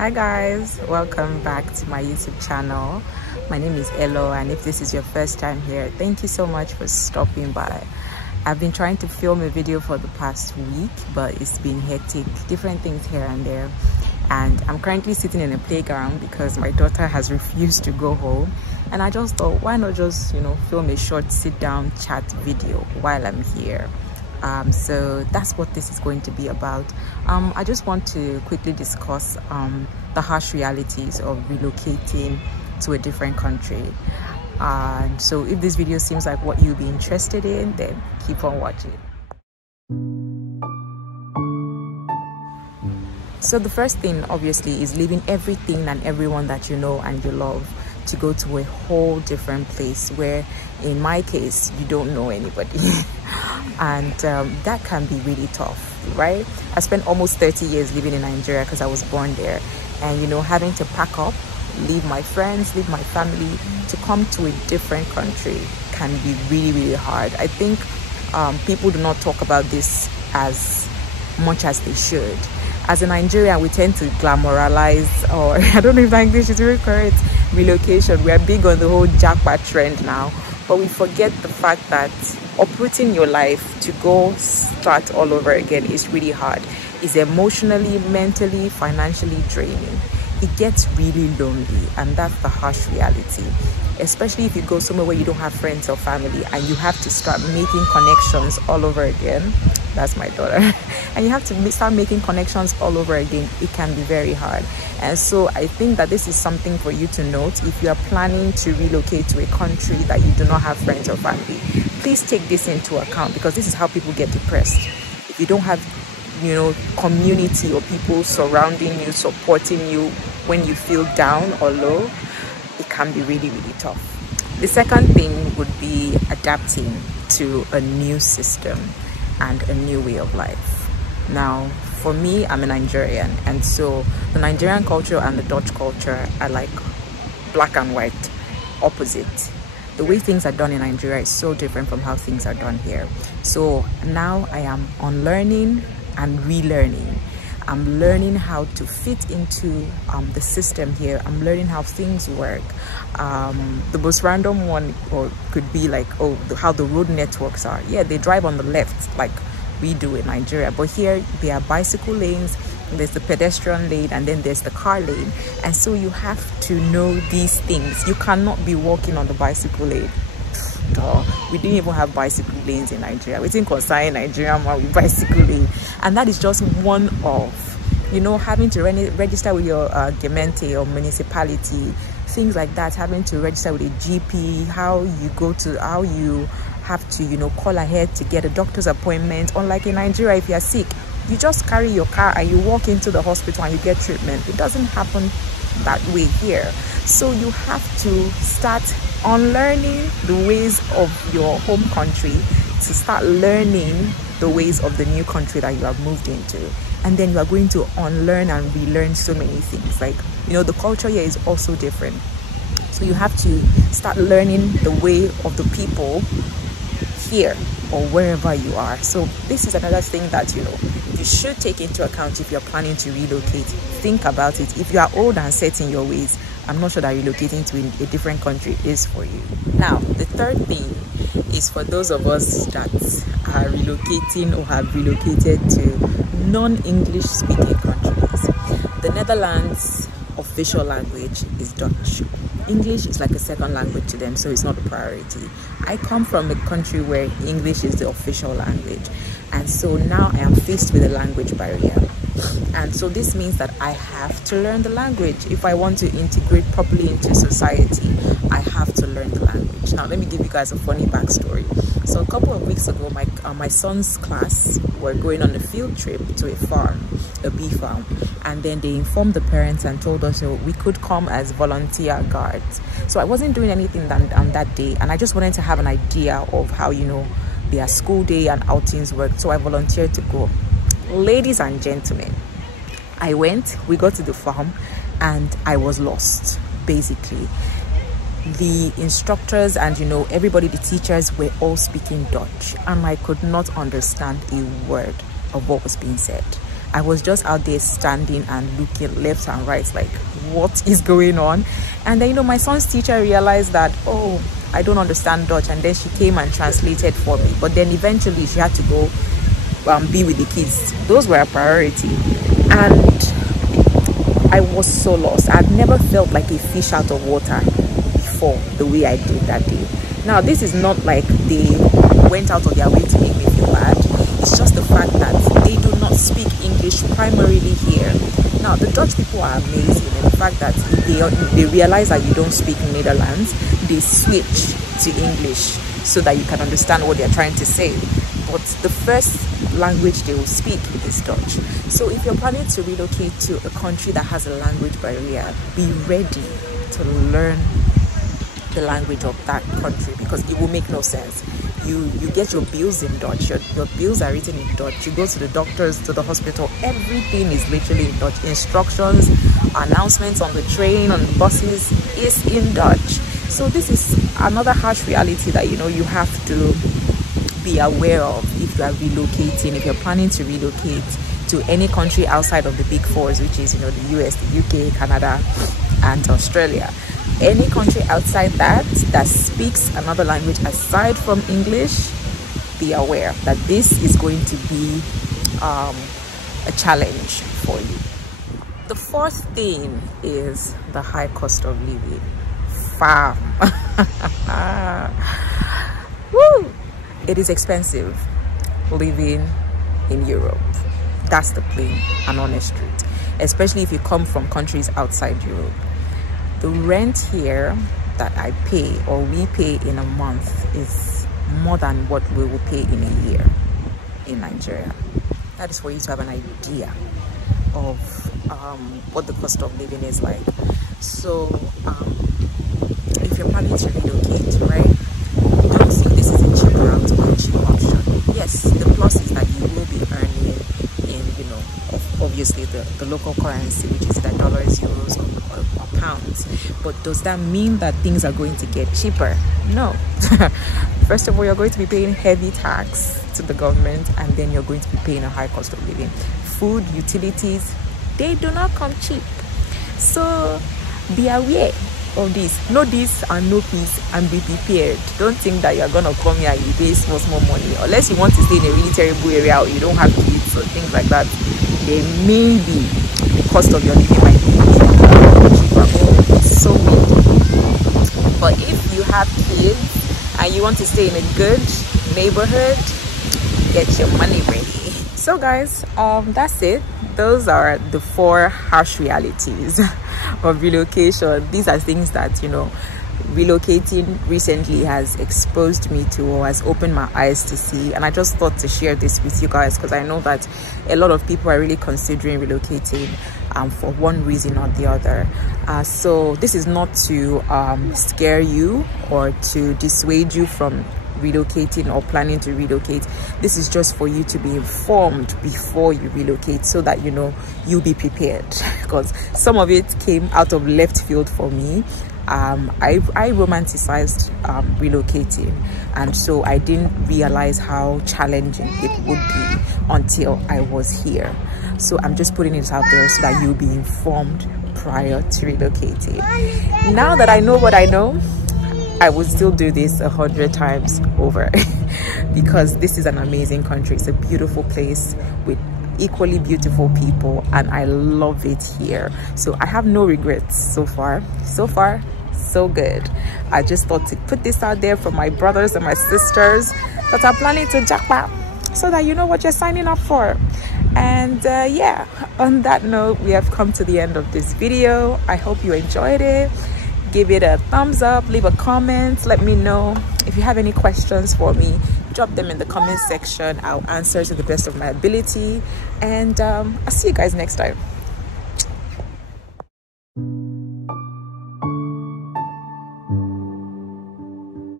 Hi guys, welcome back to my YouTube channel. My name is Elo, and if this is your first time here, thank you so much for stopping by. I've been trying to film a video for the past week, but it's been hectic, different things here and there. And I'm currently sitting in a playground because my daughter has refused to go home, and I just thought, why not just film a short sit down chat video while I'm here. So that's what this is going to be about. I just want to quickly discuss the harsh realities of relocating to a different country. And so if this video seems like what you'll be interested in, then keep on watching. So the first thing obviously is leaving everything and everyone that you know and you love to go to a whole different place where, in my case, you don't know anybody. And that can be really tough, right? I spent almost 30 years living in Nigeria because I was born there, and having to pack up, leave my friends, leave my family to come to a different country can be really hard. I think people do not talk about this as much as they should. As a Nigerian, we tend to glamorize, or I don't know if that English is really correct, relocation. We are big on the whole jackpot trend now, but we forget the fact that uprooting your life to go start all over again is really hard. It's emotionally, mentally, financially draining. It gets really lonely, and that's the harsh reality. Especially if you go somewhere where you don't have friends or family and you have to start making connections all over again. That's my daughter. And you have to start making connections all over again. It can be very hard. And so I think that this is something for you to note. If you are planning to relocate to a country that you do not have friends or family, please take this into account, because this is how people get depressed. If you don't have community or people surrounding you, supporting you when you feel down or low, it can be really tough. The second thing would be adapting to a new system and a new way of life. Now, for me, I'm a Nigerian, and so the Nigerian culture and the Dutch culture are like black and white, opposite. The way things are done in Nigeria is so different from how things are done here. So now I am unlearning and relearning. I'm learning how to fit into the system here. I'm learning how things work. The most random one could be like, how the road networks are. Yeah, they drive on the left like we do in Nigeria, but here there are bicycle lanes, there's the pedestrian lane, and then there's the car lane. And so you have to know these things. You cannot be walking on the bicycle lane. Duh. We didn't even have bicycle lanes in Nigeria. We didn't consign Nigeria with bicycle lane, and that is just one of having to register with your gemeente or municipality, things like that, having to register with a GP, how you have to call ahead to get a doctor's appointment. Unlike in Nigeria, if you're sick, you just carry your car and you walk into the hospital and you get treatment. It doesn't happen that way here. So you have to start unlearning the ways of your home country to start learning the ways of the new country that you have moved into. And then you are going to unlearn and relearn so many things. Like, the culture here is also different. So you have to start learning the way of the people here or wherever you are. So this is another thing that you should take into account if you're planning to relocate. Think about it. If you are old and set in your ways, I'm not sure that relocating to a different country is for you. Now, the third thing is for those of us that are relocating or have relocated to non-English speaking countries. The Netherlands' official language is Dutch. English is like a second language to them, so it's not a priority. I come from a country where English is the official language, and so now I am faced with a language barrier. And so this means that I have to learn the language. If I want to integrate properly into society, I have to learn the language. Now, let me give you guys a funny backstory. So a couple of weeks ago, my son's class were going on a field trip to a farm, a bee farm, and then they informed the parents and told us we could come as volunteer guards. So I wasn't doing anything on that day, and I just wanted to have an idea of how their school day and outings worked. So I volunteered to go. Ladies and gentlemen, I went, we got to the farm, and I was lost, basically. The instructors and everybody, the teachers were all speaking Dutch, and I could not understand a word of what was being said. I was just out there standing and looking left and right, like, what is going on? And then, you know, my son's teacher realized that, oh, I don't understand Dutch, and then she came and translated for me. But then eventually she had to go be with the kids. Those were a priority. And I was so lost. I'd never felt like a fish out of water before the way I did that day. Now, this is not like they went out of their way to make me feel bad. It's just the fact that they do not speak English primarily here. Now, the Dutch people are amazing in the fact that they realize that you don't speak Netherlands, they switch to English so that you can understand what they're trying to say. But the first language they will speak is Dutch. So if you're planning to relocate to a country that has a language barrier, be ready to learn the language of that country, because it will make no sense. You get your bills in Dutch, your bills are written in Dutch, you go to the doctors, to the hospital, everything is literally in Dutch. Instructions, announcements on the train, on the buses is in Dutch. So this is another harsh reality that, you know, you have to be aware of if you are relocating, if you're planning to relocate to any country outside of the big fours, which is, you know, the US, the UK, Canada, and Australia. Any country outside that speaks another language aside from English, be aware that this is going to be a challenge for you. The fourth thing is the high cost of living. Fam. Woo! It is expensive living in Europe. That's the plain and honest truth, especially if you come from countries outside Europe. The rent here that I pay, or we pay in a month, is more than what we will pay in a year in Nigeria. That is for you to have an idea of what the cost of living is like. So if you're planning to relocate, right, don't see this is a cheap route or a cheap option. Yes, the plus is that you will be earning in, you know, obviously the local currency, which is the dollars, euros, or pounds. But does that mean that things are going to get cheaper? No. First of all, you're going to be paying heavy tax to the government, and then you're going to be paying a high cost of living. Food, utilities, they do not come cheap. So be aware of this. Know this and know peace, and be prepared. Don't think that you're gonna come here and you pay small money, unless you want to stay in a really terrible area or you don't have kids or things like that. There may be the cost of your living might be cheaper. It's so weird. But if you have kids and you want to stay in a good neighborhood, get your money ready. So guys, that's it. Those are the 4 harsh realities of relocation. These are things that, you know, relocating recently has exposed me to, or has opened my eyes to see, and I just thought to share this with you guys, because I know that a lot of people are really considering relocating for one reason or the other. So this is not to scare you or to dissuade you from relocating or planning to relocate. This is just for you to be informed before you relocate, so that, you know, you'll be prepared, because some of it came out of left field for me. I romanticized relocating, and so I didn't realize how challenging it would be until I was here. So I'm just putting it out there so that you'll be informed prior to relocating. Now that I know what I know, I would still do this 100 times over because this is an amazing country. It's a beautiful place with equally beautiful people, and I love it here. So I have no regrets so far. So good. I just thought to put this out there for my brothers and my sisters that are planning to jackpot, so that you know what you're signing up for. And yeah, on that note, we have come to the end of this video. I hope you enjoyed it. Give it a thumbs up, leave a comment, let me know if you have any questions for me. Drop them in the comment section. I'll answer to the best of my ability, and I'll see you guys next time.